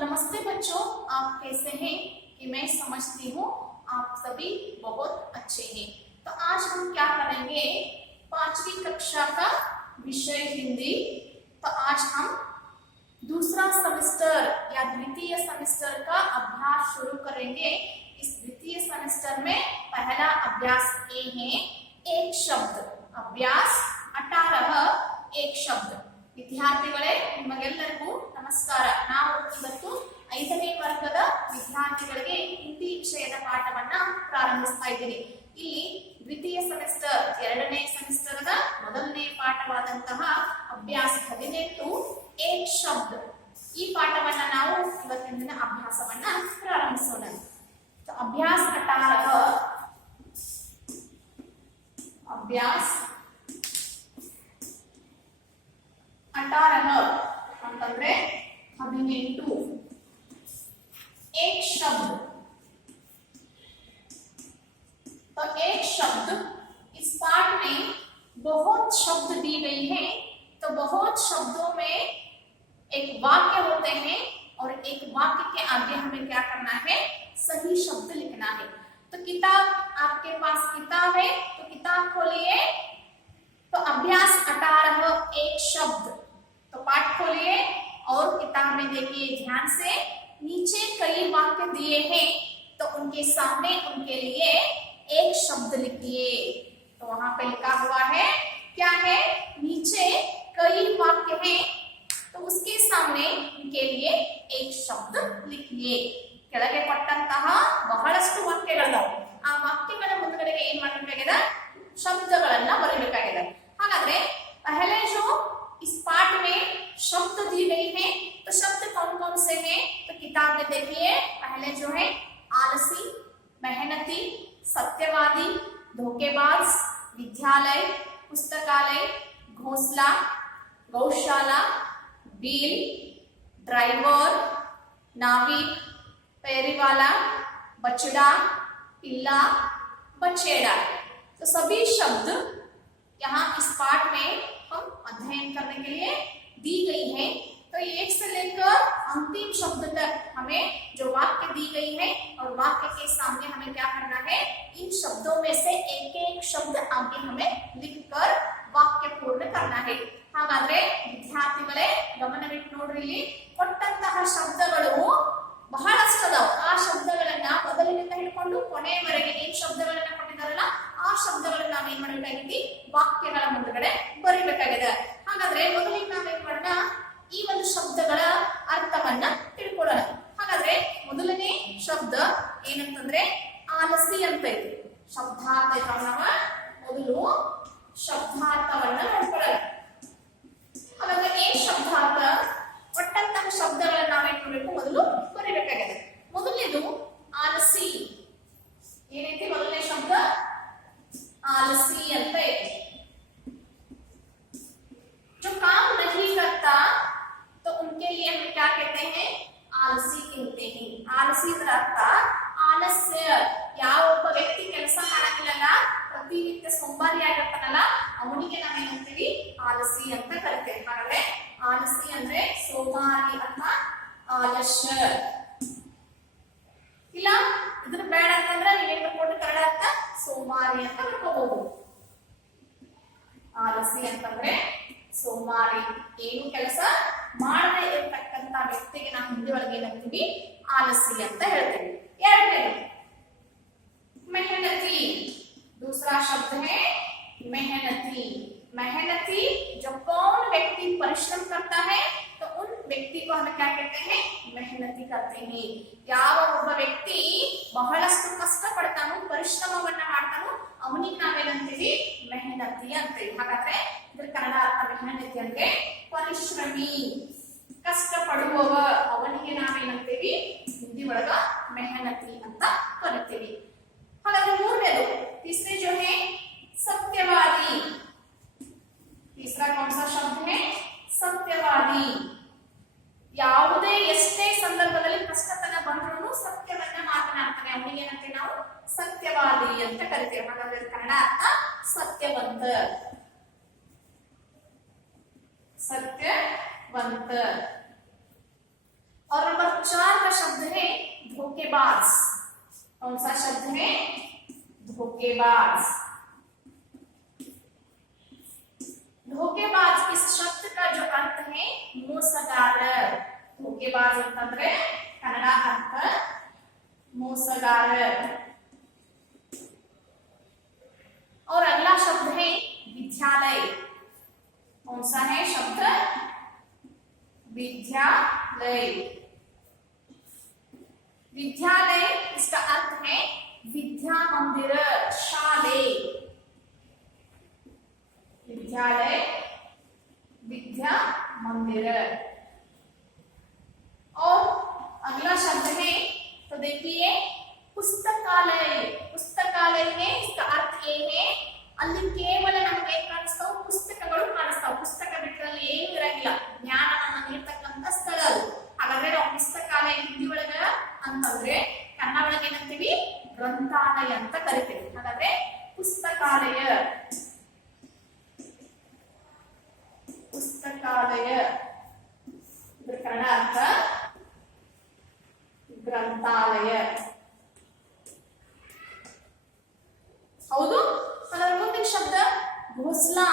नमस्ते बच्चों, आप कैसे हैं? कि मैं समझती हूँ आप सभी बहुत अच्छे हैं। तो आज हम क्या करेंगे, 5वीं कक्षा का विषय हिंदी। तो आज हम दूसरा सेमेस्टर या द्वितीय सेमेस्टर का अभ्यास शुरू करेंगे। इस द्वितीय सेमेस्टर में पहला अभ्यास ए है एक शब्द। अभ्यास 18 एक शब्द। ವಿದ್ಯಾರ್ಥಿಗಳೇ, ನಿಮಗೆಲ್ಲರಿಗೂ ನಮಸ್ಕಾರ. ನಾವು ಇವತ್ತು 5ನೇ ವರ್ಗದ ವಿದ್ಯಾರ್ಥಿಗಳಿಗೆ ಹಿಂದಿ ವಿಷಯದ ಪಾಠವನ್ನ ಪ್ರಾರಂಭಿಸ್ತಾ ಇದ್ದೀನಿ. ಇಲ್ಲಿ ದ್ವಿತೀಯ ಸೆಮಿಸ್ಟರ್ 2ನೇ ಸೆಮಿಸ್ಟರ್ನ ಮೊದಲನೇ ಪಾಠವಾದಂತಹ ಅಭ್ಯಾಸ 18 ಏಕ್ ಶಬ್ದ, ಈ ಪಾಠವನ್ನ ನಾವು ಇವತ್ತಿನ ದಿನ ಅಭ್ಯಾಸವನ್ನ ಪ್ರಾರಂಭಿಸೋಣ. ಅಭ್ಯಾಸ 18 ಅಭ್ಯಾಸ 18 ಅಂತಂದ್ರೆ 18 एक शब्द। तो एक शब्द, इस पाठ में बहुत शब्द दी गई है। तो बहुत शब्दों में एक वाक्य होते हैं और एक वाक्य के आगे हमें क्या करना है, सही शब्द लिखना है। तो किताब, आपके पास किताब है तो किताब खोलिए। तो अभ्यास 18 एक शब्द, तो पाठ खोलिए और किताब में देखिए ध्यान से। नीचे कई वाक्य दिए हैं तो उनके सामने उनके लिए एक शब्द लिखिए। तो वहां पे लिखा हुआ है क्या है, नीचे कई वाक्य हैं तो उसके सामने उनके लिए एक शब्द लिखिए। ಕೆಳಗೆ ಕೊಟ್ಟಂತಹ ಬಹಳಷ್ಟು ವಾಕ್ಯಗಳಿದಾವೆ. ಆ ವಾಕ್ಯಗಳ ಮುಂದಗಡೆಗೆ ಏನ್ ಮಾಡಬೇಕಾಗಿದೆ, ಶಬ್ದಗಳನ್ನ ಬರೆಯಬೇಕಾಗಿದೆ. ಹಾಗಾದ್ರೆ पहले जो इस पाठ में शब्द दी गई है तो शब्द कौन कौन से हैं, तो किताब में देखिए पहले जो है आलसी, मेहनती, सत्यवादी, धोखेबाज, विद्यालय, पुस्तकालय, घोंसला, गौशाला, बील, ड्राइवर, नाविक, पैरीवाला, बछड़ा, पिल्ला, बछेड़ा। तो सभी शब्द यहाँ इस पाठ में हम अध्ययन करने के लिए दी गई है। तो एक से लेकर अंतिम शब्द तक हमें जो वाक्य दी गई है और वाक्य के सामने हमें क्या करना है, इन शब्दों में से एक एक शब्द आगे हमें लिखकर वाक्य पूर्ण करना है। ಹಾಗಾದ್ರೆ ವಿದ್ಯಾರ್ಥಿಗಳೇ ಗಮನವಿಟ್ಟು ನೋಡ್ರಿ, ಇಲ್ಲಿ ಕೊಟ್ಟಂತಹ ಶಬ್ದಗಳು ಬಹಳಷ್ಟು ಅದಾವ. ಆ ಶಬ್ದಗಳನ್ನ ಮೊದಲಿನಿಂದ ಹಿಡ್ಕೊಂಡು ಕೊನೆಯವರೆಗೆ ಏನ್ ಶಬ್ದಗಳನ್ನ ಕೊಟ್ಟಿದಾರಲ್ಲ ಆ ಶಬ್ದಗಳನ್ನ ನಾವ್ ಏನ್ ಮಾಡಬೇಕಾಗಿದೆ, ವಾಕ್ಯಗಳ ಮುಂದಗಡೆ ಬರೀಬೇಕಾಗಿದೆ. ಹಾಗಾದ್ರೆ ಮೊದಲಿಗೆ ನಾವೇನ್ ಮಾಡೋಣ, ಈ ಒಂದು ಶಬ್ದಗಳ ಅರ್ಥವನ್ನ ತಿಳ್ಕೊಳ್ಳೋಣ. ಹಾಗಾದ್ರೆ ಮೊದಲನೇ ಶಬ್ದ ಏನಂತಂದ್ರೆ ಆಲಸಿ ಅಂತ ಇದೆ. ಶಬ್ದಾರ್ಥ ನಾವು ಮೊದಲು ಶಬ್ದಾರ್ಥವನ್ನ ನೋಡ್ಕೊಳ್ಳೋಣ. ಹಾಗಾದ್ರೆ ಏನ್ ಶಬ್ದಾರ್ಥ, ಕೊಟ್ಟಂತಹ ಶಬ್ದಗಳನ್ನ ನಾವೇನ್ ಮಾಡಬೇಕು, ಮೊದಲು ಬರೀಬೇಕಾಗಿದೆ. ಮೊದಲನೇದು ಆಲಸಿ. ಏನೈತಿ ಮೊದಲನೇ ಶಬ್ದ, आलसी ಅಂತ ಇದೆ. जो काम नहीं करता तो उनके लिए हम क्या कहते हैं, आलसी कहते हैं. आलसी ಇದರ ಅರ್ಥ ಆಲಸ್ಯ. ಯಾವ ಒಬ್ಬ ವ್ಯಕ್ತಿ ಕೆಲಸ ಮಾಡಂಗಿಲ್ಲ, ಪ್ರತಿನಿತ್ಯ ಸೋಂಬಾರಿಯಾಗಿರ್ತಾನಲ್ಲ, ಅವನಿಗೆ ನಾವೇನಂತೀವಿ, ಆಲಸಿ ಅಂತ ಕರಿತೇವೆ. ಹಾಗಾದ್ರೆ ಆಲಸಿ ಅಂದ್ರೆ ಸೋಮಾರಿ ಅಥವಾ ಆಲಸ್ಯ. ಇಲ್ಲ ಇದ್ರ ಬೇಡ ಅಂತಂದ್ರೆ ನೀವೇನ್ ಬರ್ಕೊಂಡು ಕನ್ನಡ ಅರ್ಥ ಸೋಮಾರಿ ಅಂತ ಬರ್ಕೋಬಹುದು. ಆಲಸಿ ಅಂತಂದ್ರೆ ಸೋಮಾರಿ, ಏನು ಕೆಲಸ ಮಾಡದೇ ಇರತಕ್ಕಂತ ವ್ಯಕ್ತಿಗೆ ನಾವು ಹಿಂದಿ ಒಳಗೆ ಏನಂತೀವಿ, ಆಲಸಿ ಅಂತ ಹೇಳ್ತೀವಿ. ಎರಡನೇದು मेहनती. दूसरा शब्द है मेहनती. मेहनती जो कौन व्यक्ति परिश्रम करता है तो उन व्यक्ति को हम क्या कहते हैं, मेहनती करते हैं. ಯಾವ ಒಬ್ಬ ವ್ಯಕ್ತಿ ಬಹಳಷ್ಟು ಕಷ್ಟ ಪಡ್ತಾನೋ, ಪರಿಶ್ರಮವನ್ನ ಮಾಡ್ತಾನೋ ಅವನಿಗೆ ನಾವೇನಂತೀವಿ, ಮೆಹನತಿ ಅಂತೀವಿ. ಹಾಗಾದ್ರೆ ಇದ್ರ ಕನ್ನಡ ಅರ್ಥ ಮೆಹನತಿ ಅಂದ್ರೆ ಪರಿಶ್ರಮಿ, ಕಷ್ಟ ಪಡುವವ, ಅವನಿಗೆ ನಾವೇನಂತೀವಿ, ಹಿಂದಿ ಒಳಗ ಮೆಹನತಿ ಅಂತ ಕರಿತೀವಿ. ಹಾಗಾದ್ರೆ ಮೂರನೇದು तीसरे जो है सत्यवादी. तीसरा कौन सा शब्द है, सत्यवादी. ಯಾವುದೇ ಎಷ್ಟೇ ಸಂದರ್ಭದಲ್ಲಿ ಕಷ್ಟತನ ಬಂದ್ರೂ ಸತ್ಯವನ್ನ ಮಾತನಾಡ್ತಾನೆ, ಅವನಿಗೆ ಏನಂತೆ ನಾವು ಸತ್ಯವಾದಿ ಅಂತ ಕರಿತೇವೆ. ಹಾಗಾದ್ರೆ ಕನ್ನಡ ಅರ್ಥ ಸತ್ಯವಂತ. सत्यवंत. और नंबर चार का शब्द है धोखेबाज। कौन सा शब्द है? धोखेबाज। धोखेबाज इस शब्द का जो अर्थ है ಮೋಸಗಾರ। धोखेबाज ಅಂತಂದ್ರೆ ಕನ್ನಡ ಅರ್ಥ ಮೋಸಗಾರ। और अगला शब्द है विद्यालय। कौन सा है शब्द? विद्यालय। विद्यालय इसका अर्थ है विद्या मंदिर, शाले। विद्यालय विद्या मंदिर। और अगला शब्द है तो देखिए पुस्तकालय। पुस्तकालय है इसका अर्थ ये है ಅಲ್ಲಿ ಕೇವಲ ನಮಗೆ ಕಾಣಿಸ್ತಾವ ಪುಸ್ತಕಗಳು ಕಾಣಿಸ್ತಾವ, ಪುಸ್ತಕ ಬಿಟ್ಟರೆ ಅಲ್ಲಿ ಏನು ಇರಂಗಿಲ್ಲ, ಜ್ಞಾನ ನಮಗೆ ನೀಡ್ತಕ್ಕಂತ ಸ್ಥಳ ಅದು। ಹಾಗಾದ್ರೆ ನಾವು ಪುಸ್ತಕಾಲಯ ಹಿಂದಿ ಒಳಗ ಅಂತಂದ್ರೆ ಕನ್ನಡ ಒಳಗೆ ಏನಂತೀವಿ? ಗ್ರಂಥಾಲಯ ಅಂತ ಕರಿತೀವಿ। ಹಾಗಾದ್ರೆ ಪುಸ್ತಕಾಲಯ, ಪುಸ್ತಕಾಲಯ ಇದರ ಕನ್ನಡ ಅರ್ಥ ಗ್ರಂಥಾಲಯ। ಹೌದು। ಅದರ ಮುಂದಿನ ಶಬ್ದ ಘೋಸ್ಲಾ।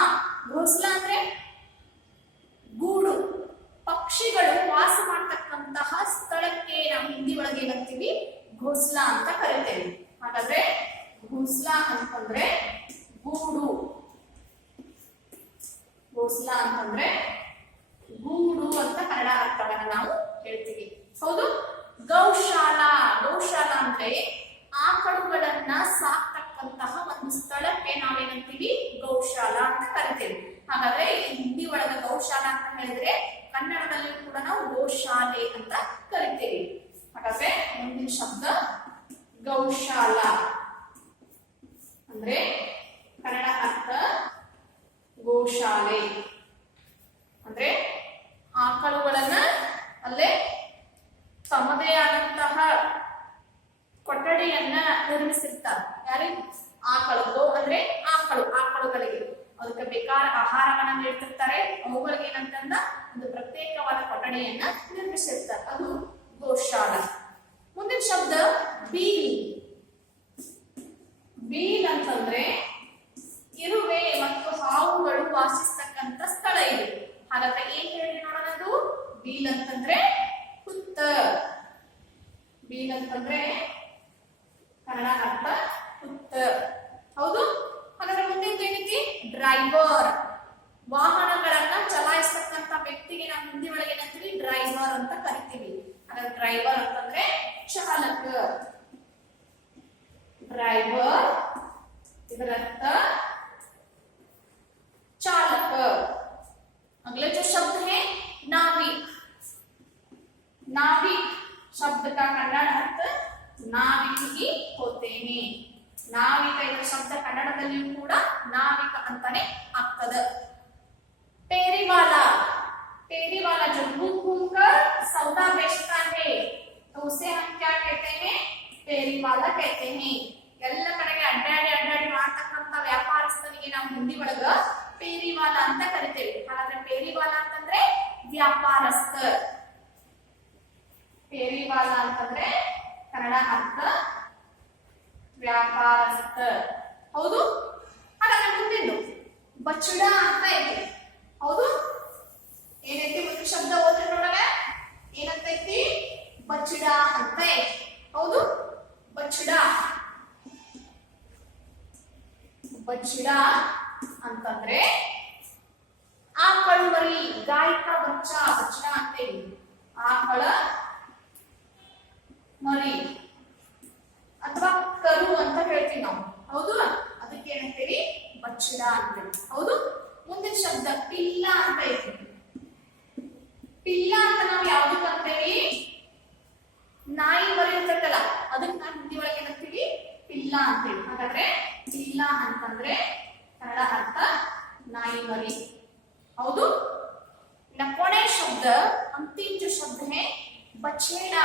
ಘೋಸ್ಲಾ ಅಂದ್ರೆ ಗೂಡು, ಪಕ್ಷಿಗಳು ವಾಸ ಮಾಡತಕ್ಕಂತಹ ಸ್ಥಳಕ್ಕೆ ನಾವು ಹಿಂದಿ ಒಳಗೆ ಏನಂತೀವಿ? ಘೋಸ್ಲಾ ಅಂತ ಕರಿತೇವೆ। ಹಾಗಾದ್ರೆ ಘೋಸ್ಲಾ ಅಂತಂದ್ರೆ ಗೂಡು, ಘೋಸ್ಲಾ ಅಂತಂದ್ರೆ ಗೂಡು ಅಂತ ಕನ್ನಡ ಅರ್ಥವನ್ನ ನಾವು ಹೇಳ್ತೀವಿ। ಹೌದು। ಗೌಶಾಲಾ, ಗೌಶಾಲಾ ಅಂದ್ರೆ ಆಕಳುಗಳನ್ನ ಸಾಕ್ತಕ್ಕಂತಹ ಒಂದು ಸ್ಥಳಕ್ಕೆ ನಾವೇನಂತೀವಿ? ಗೌಶಾಲಾ ಅಂತ ಕರಿತೇವೆ। ಹಾಗಾದ್ರೆ ಹಿಂದಿ ಒಳಗ ಗೌಶಾಲಾ ಅಂತ ಹೇಳಿದ್ರೆ ಕನ್ನಡದಲ್ಲಿ ಕೂಡ ನಾವು ಗೋಶಾಲೆ ಅಂತ ಕರಿತೇವೆ। ಹಾಗಾದ್ರೆ ಮುಂದಿನ ಶಬ್ದ ಗೌಶಾಲಾ ಅಂದ್ರೆ ಕನ್ನಡ ಅರ್ಥ ಗೋಶಾಲೆ ಅಂದ್ರೆ ಆಕಳುಗಳನ್ನ ಅಲ್ಲೇ ತಮ್ಮದೇ ಆದಂತಹ ಕೊಠಡಿಯನ್ನ ನಿರ್ಮಿಸಿರ್ತಾರೆ। ಯಾರಿಗೆ? ಆಕಳು। ಗೋ ಅಂದ್ರೆ ಆಕಳು, ಆಕಳುಗಳಿಗೆ ಅದಕ್ಕೆ ಬೇಕಾದ ಆಹಾರವನ್ನ ನೀಡ್ತಿರ್ತಾರೆ। ಅವುಗಳಿಗೆ ಏನಂತಂದ ಒಂದು ಪ್ರತ್ಯೇಕವಾದ ಕೊಠಡಿಯನ್ನ ನಿರ್ಮಿಸಿರ್ತಾರೆ, ಅದು ಗೋಶಾಲಾ। ಮುಂದಿನ ಶಬ್ದ ಬೀಲ್। ಬೀಲ್ ಅಂತಂದ್ರೆ ಇರುವೆ ಮತ್ತು ಹಾವುಗಳು ವಾಸಿಸ್ತಕ್ಕಂತ ಸ್ಥಳ ಇದು। ಹಾಗಾದ್ರೆ ಏನ್ ಹೇಳಿ ನೋಡೋಣ? ಅದು ಬೀಲ್ ಅಂತಂದ್ರೆ ಹುತ್ತ। ಬೀಲ್ ಅಂತಂದ್ರೆ ಕನ್ನಡ ಅರ್ಥ ಹುತ್ತ। ಹೌದು। ಹಾಗಾದ್ರೆ ಮುಂದಿನ ಏನೈತಿ? ಡ್ರೈವರ್। ವಾಹನಗಳನ್ನ ಚಲಾಯಿಸ್ತಕ್ಕಂತ ವ್ಯಕ್ತಿಗೆ ನಾವು ಹಿಂದಿ ಒಳಗೆ ಏನಂತೀವಿ? ಡ್ರೈವರ್ ಅಂತ ಕರಿತೀವಿ। ಹಾಗಾದ್ರೆ ಡ್ರೈವರ್ ಅಂತಂದ್ರೆ ಚಾಲಕ। ಡ್ರೈವರ್ ಇದರ अर्थ चालक। अगले जो शब्द है नाविक। नाविक शब्द का कन्नड़ अर्थ नाविक ही होते हैं। नाविक ಇದರ ಶಬ್ದ ಕನ್ನಡದಲ್ಲಿಯೂ ಕೂಡ ನಾವಿಕ ಅಂತಾನೆ ಆಗ್ತದೆ। पेरीवाला। पेरीवाला जो घूम घूम कर सौदा बेचता है तो उसे हम क्या कहते हैं? पेरीवाला कहते हैं। ಎಲ್ಲ ಕಡೆಗೆ ಅಡ್ಡಾಡಿ ಅಡ್ಡಾಡಿ ಮಾಡ್ತಕ್ಕಂತ ವ್ಯಾಪಾರಸ್ಥನಿಗೆ ನಾವು ಹಿಂದಿ ಒಳಗ ಪೇರಿವಾಲಾ ಅಂತ ಕರಿತೇವೆ। ಹಾಗಾದ್ರೆ ಪೇರಿವಾಲಾ ಅಂತಂದ್ರೆ ವ್ಯಾಪಾರಸ್ಥ। ಪೇರಿವಾಲಾ ಅಂತಂದ್ರೆ ಕನ್ನಡ ಅರ್ಥ ವ್ಯಾಪಾರಸ್ಥ। ಹೌದು। ಹಾಗಾದ್ರೆ ಮುಂದಿನ ಬಚ್ಚಡ ಅಂತ ಐತಿ। ಹೌದು। ಏನೈತಿ? ಒಂದು ಶಬ್ದ ಓದ್ರಿ ನೋಡೋಣ, ಏನಂತೈತಿ? ಬಚ್ಚಡ ಅಂತ ಐತಿ। ಹೌದು। ಬಚ್ಚಡ, ಬಚ್ಚಡ ಅಂತಂದ್ರೆ ಆಕಳ ಮರಿ, गाय का बच्चा ಬಚ್ಚಡ ಅಂತೇಳಿ। ಆಕಳ ಮರಿ ಅಥವಾ ಕರು ಅಂತ ಹೇಳ್ತೀವಿ ನಾವು। ಹೌದು। ಅದಕ್ಕೆ ಏನಂತೀವಿ? ಬಚ್ಚಡ ಅಂತೇಳಿ। ಹೌದು। ಮುಂದಿನ ಶಬ್ದ ಪಿಲ್ಲ ಅಂತ ಐತಿ। ಪಿಲ್ಲ ಅಂತ ನಾವು ಯಾವ್ದಕ್ಕೆ ಅಂತೇವಿ? ನಾಯಿ ಮರಿ ಇರ್ತೈತಲ್ಲ ಅದಕ್ಕೆ ನಾವು ಹಿಂದಿ ಒಳಗೆ ಏನಂತೀವಿ? ಪಿಲ್ಲ ಅಂತೇಳಿ। ಹಾಗಾದ್ರೆ ಪಿಲ್ಲ ಅಂತಂದ್ರೆ ಕನ್ನಡ ಅರ್ಥ ನಾಯಿ ಮರಿ। ಹೌದು। ಕೊನೆ ಶಬ್ದ अंतिम जो शब्द है बछेड़ा।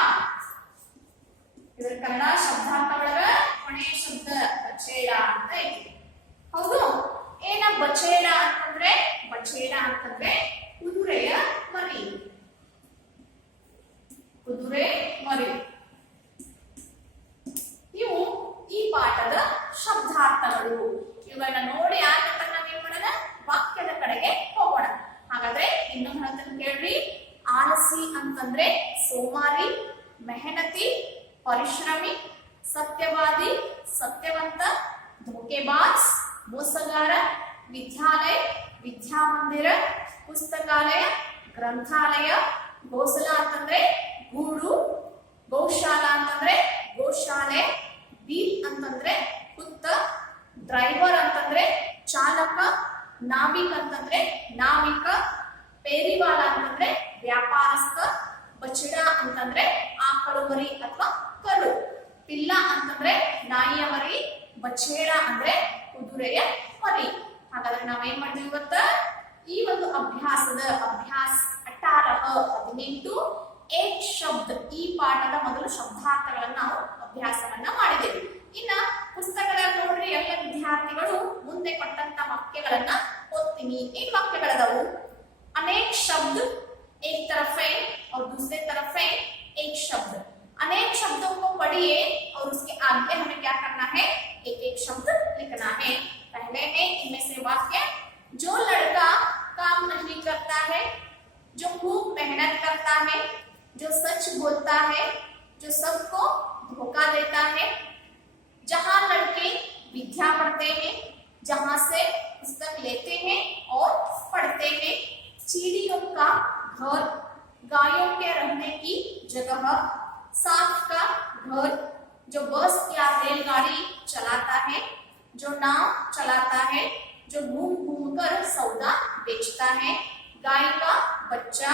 ಇದರ ಕನ್ನಡ ಶಬ್ದಾರ್ಥ ಒಳಗ ಕೊನೆ ಶಬ್ದ ಬಛೇಡ ಅಂತ ಐತಿ। ಹೌದು। ಏನ ಬಛೇಡ ಅಂತಂದ್ರೆ? ಬಛೇಡ ಅಂತಂದ್ರೆ ಕುದುರೆಯ ಮರಿ, ಕುದುರೆ ಆಲಸಿ ಅಂತಂದ್ರೆ ಸೋಮಾರಿ, ಮೆಹನತಿ ಪರಿಶ್ರಮಿ, ಸತ್ಯವಾದಿ ಸತ್ಯವಂತ, ಧೋಕೆಬಾಜ್ ಮೋಸಗಾರ, ವಿದ್ಯಾಲಯ ವಿದ್ಯಾಮಂದಿರ, ಪುಸ್ತಕಾಲಯ ಗ್ರಂಥಾಲಯ, ಘೋಸಲಾ ಅಂತಂದ್ರೆ ಗೂಡು, ಗೋಶಾಲಾ ಅಂತಂದ್ರೆ ಗೋಶಾಲೆ, ಬೀಲ್ ಅಂತಂದ್ರೆ ಕುತ್ತ, ಡ್ರೈವರ್ ಅಂತಂದ್ರೆ ಚಾಲಕ, ನಾವಿಕ್ ಅಂತಂದ್ರೆ ನಾವಿಕ, ಪೇರಿವಾಲ ಅಂತಂದ್ರೆ ವ್ಯಾಪಾರಸ್ಥ, ಬಚಿಡ ಅಂತಂದ್ರೆ ಆಕಳು ಮರಿ ಅಥವಾ ಕರು, ಪಿಲ್ಲ ಅಂತಂದ್ರೆ ನಾಯಿಯ ಮರಿ, ಬಚೇಡ ಅಂದ್ರೆ ಕುದುರೆಯ ಮರಿ. ಹಾಗಾದ್ರೆ ನಾವೇನ್ ಮಾಡಿದ್ವಿ ಇವತ್ತ ಈ ಒಂದು ಅಭ್ಯಾಸ 18 ಏಕ್ ಶಬ್ದ ಈ ಪಾಠದ ಮೊದಲು ಶಬ್ದಾರ್ಥಗಳನ್ನ ನಾವು ಅಭ್ಯಾಸವನ್ನ ಮಾಡಿದ್ದೇವೆ. ಇನ್ನ ಪುಸ್ತಕದಲ್ಲಿ ನೋಡ್ರಿ ಎಲ್ಲ ವಿದ್ಯಾರ್ಥಿಗಳು ಮುಂದೆ ಕೊಟ್ಟಂತ ವಾಕ್ಯಗಳನ್ನ ಓದ್ತೀನಿ. ಏನ್ ವಾಕ್ಯಗಳದಾವು? अनेक शब्द एक तरफ है और दूसरे तरफ है एक शब्द। अनेक शब्दों को पढ़िए और उसके आगे हमें क्या करना है? एक एक शब्द लिखना है। पहले है इनमें से वाक्य, जो लड़का काम नहीं करता है, जो खूब मेहनत करता है, जो सच बोलता है, जो सबको धोखा देता है, जहां लड़के विद्या पढ़ते हैं, जहां से पुस्तक लेते हैं और पढ़ते हैं, चिड़ियों का घर, गायों के रहने की जगह, सांप का घर, जो बस या रेलगाड़ी चलाता है, जो नाव चलाता है, जो घूम घूम कर सौदा बेचता है, गाय का बच्चा,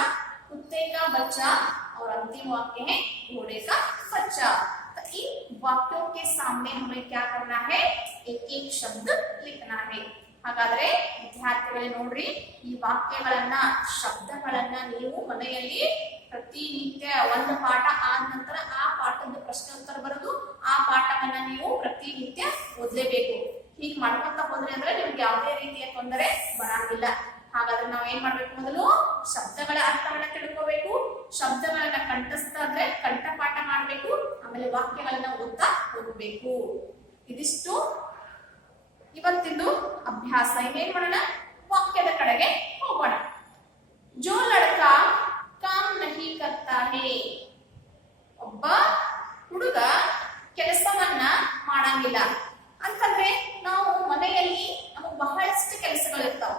कुत्ते का बच्चा और अंतिम वाक्य है घोड़े का बच्चा। तो इन वाक्यों के सामने हमें क्या करना है? एक एक शब्द लिखना है। ಹಾಗಾದ್ರೆ ವಿದ್ಯಾರ್ಥಿಗಳೇ ನೋಡ್ರಿ, ಈ ವಾಕ್ಯಗಳನ್ನ ಶಬ್ದಗಳನ್ನ ನೀವು ಮನೆಯಲ್ಲಿ ಪ್ರತಿನಿತ್ಯ ಒಂದು ಪಾಠ ಆದ ನಂತರ ಆ ಪಾಠದ ಪ್ರಶ್ನೋತ್ತರ ಬರೋದು, ಆ ಪಾಠವನ್ನ ನೀವು ಪ್ರತಿನಿತ್ಯ ಓದಲೇಬೇಕು. ಹೀಗೆ ಮಾಡ್ಕೊಂತ ಹೋದ್ರೆ ಅಂದ್ರೆ ನಿಮ್ಗೆ ಯಾವುದೇ ರೀತಿಯ ತೊಂದರೆ ಬರಂಗಿಲ್ಲ. ಹಾಗಾದ್ರೆ ನಾವ್ ಏನ್ ಮಾಡ್ಬೇಕು? ಮೊದಲು ಶಬ್ದಗಳ ಅರ್ಥವನ್ನ ತಿಳ್ಕೋಬೇಕು, ಶಬ್ದಗಳನ್ನ ಕಂಠಸ್ಥ ಅಂದ್ರೆ ಕಂಠಪಾಠ ಮಾಡ್ಬೇಕು, ಆಮೇಲೆ ವಾಕ್ಯಗಳನ್ನ ಓದ್ತಾ ಹೋಗ್ಬೇಕು. ಇದಿಷ್ಟು ಇವತ್ತಿಂದು ಅಭ್ಯಾಸ. ಇನ್ನೇನ್ ಮಾಡೋಣ? ವಾಕ್ಯದ ಕಡೆಗೆ ಹೋಗೋಣ. ಜೋ ಲಡ್ಕಾ ಕಾಮ್ ನಹಿ ಕರ್ತಾ ಹೇ, ಒಬ್ಬ ಹುಡುಗ ಕೆಲಸವನ್ನ ಮಾಡಂಗಿಲ್ಲ ಅಂತಂದ್ರೆ ನಾವು ಮನೆಯಲ್ಲಿ ನಮಗೆ ಬಹಳಷ್ಟು ಕೆಲಸಗಳಿರ್ತಾವ.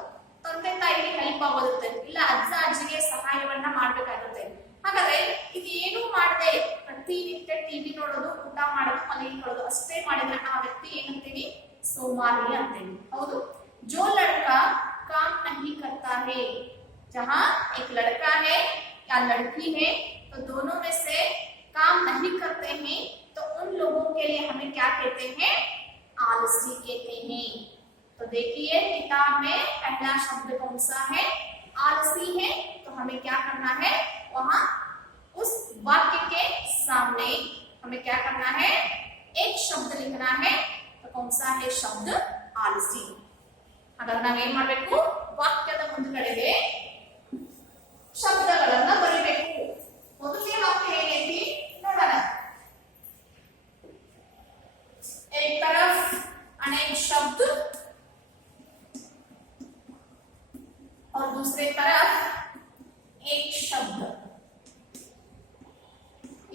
ತಂದೆ ತಾಯಿಗೆ ಹೆಲ್ಪ್ ಆಗೋಗುತ್ತೆ, ಇಲ್ಲ ಅಜ್ಜ ಅಜ್ಜಿಗೆ ಸಹಾಯವನ್ನ ಮಾಡ್ಬೇಕಾಗುತ್ತೆ. ಹಾಗಾದ್ರೆ ಇದೇನು ಮಾಡದೆ ಪ್ರತಿನಿತ್ಯ ಟಿವಿ ನೋಡೋದು, ಊಟ ಮಾಡೋದು, ಮಲಗಿಕೊಳ್ಳೋದು ಅಷ್ಟೇ ಮಾಡಿದ್ರೆ ಆ ವ್ಯಕ್ತಿ ಏನಂತೀವಿ? सोमारी अंतेवी। हौदु? जो लड़का काम नहीं करता है, जहां एक लड़का है या लड़की है तो दोनों में से काम नहीं करते हैं, तो उन लोगों के लिए हमें क्या कहते हैं? आलसी कहते हैं। तो देखिए किताब में पहला शब्द कौन सा है? आलसी है। तो हमें क्या करना है? वहां उस वाक्य के सामने हमें क्या करना है? एक शब्द लिखना है। कौन सा है शब्द? आलसी। ಹಾಗಾದ್ರೆ ನಾವೇನ್ ಮಾಡ್ಬೇಕು? ವಾಕ್ಯದ ಮುಂದುಗಡೆಗೆ ಶಬ್ದಗಳನ್ನ ಬರೀಬೇಕು. ಮೊದಲನೇ ವಾಕ್ಯ ಏನೈತಿ ನೋಡೋಣ. एक तरफ अनेक शब्द और दूसरे तरफ एक शब्द.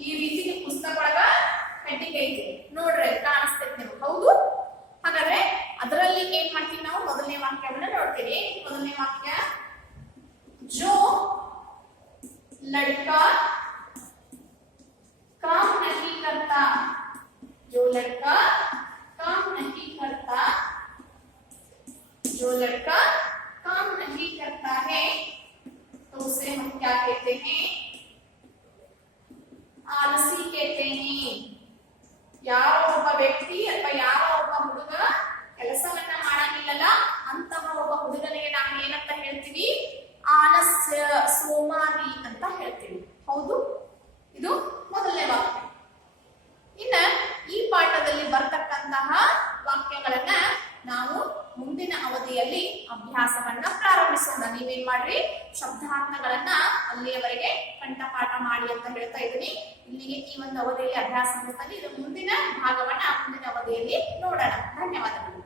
ಈ ರೀತಿ ಪುಸ್ತಕ ಒಳಗ ಹೆಡ್ಡಿಂಗ್ ಐತಿ ನೋಡ್ರಿ, ಕಾಣಿಸ್ತೈತಿ ನಿಮ್ಗೆ. ಹೌದು? ಹಾಗಾದ್ರೆ ಅದರಲ್ಲಿ ಏನ್ ಮಾಡ್ತೀವಿ ನಾವು? ಮೊದಲನೇ ವಾಕ್ಯವನ್ನ ನೋಡ್ತೀವಿ. ಮೊದಲನೇ ವಾಕ್ಯ, ಜೋ ಲಡ್ಕಾ काम नहीं करता, जो लड़का काम नहीं करता, जो लड़का काम नहीं करता है तो उसे हम क्या कहते हैं? आलसी कहते हैं। ಯಾರೋ ಒಬ್ಬ ವ್ಯಕ್ತಿ ಅಥವಾ ಯಾರೋ ಒಬ್ಬ ಹುಡುಗ ಕೆಲಸವನ್ನ ಮಾಡಂಗಿಲ್ಲಲ್ಲ ಅಂತಹ ಒಬ್ಬ ಹುಡುಗನಿಗೆ ನಾವು ಏನಂತ ಹೇಳ್ತೀವಿ? ಆಲಸ್ಯ, ಸೋಮಾರಿ ಅಂತ ಹೇಳ್ತೀವಿ. ಹೌದು? ಇದು ಮೊದಲನೇ ವಾಕ್ಯ. ಇನ್ನ ಈ ಪಾಠದಲ್ಲಿ ಬರ್ತಕ್ಕಂತಹ ವಾಕ್ಯಗಳನ್ನ ನಾವು ಮುಂದಿನ ಅವಧಿಯಲ್ಲಿ ಅಭ್ಯಾಸವನ್ನ ಪ್ರಾರಂಭಿಸೋಣ. ನೀವೇನ್ ಮಾಡ್ರಿ? ಶಬ್ದಾರ್ಥಗಳನ್ನ ಅಲ್ಲಿಯವರೆಗೆ ಕಂಠಪಾಠ ಮಾಡಿ ಅಂತ ಹೇಳ್ತಾ ಇದ್ದೀನಿ. ಇಲ್ಲಿಗೆ ಈ ಒಂದು ಅವಧಿಯಲ್ಲಿ ಅಭ್ಯಾಸ ಮುಗಿಸ್ತಾನೆ. ಇದು ಮುಂದಿನ ಭಾಗವನ್ನ ಮುಂದಿನ ಅವಧಿಯಲ್ಲಿ ನೋಡೋಣ. ಧನ್ಯವಾದಗಳು.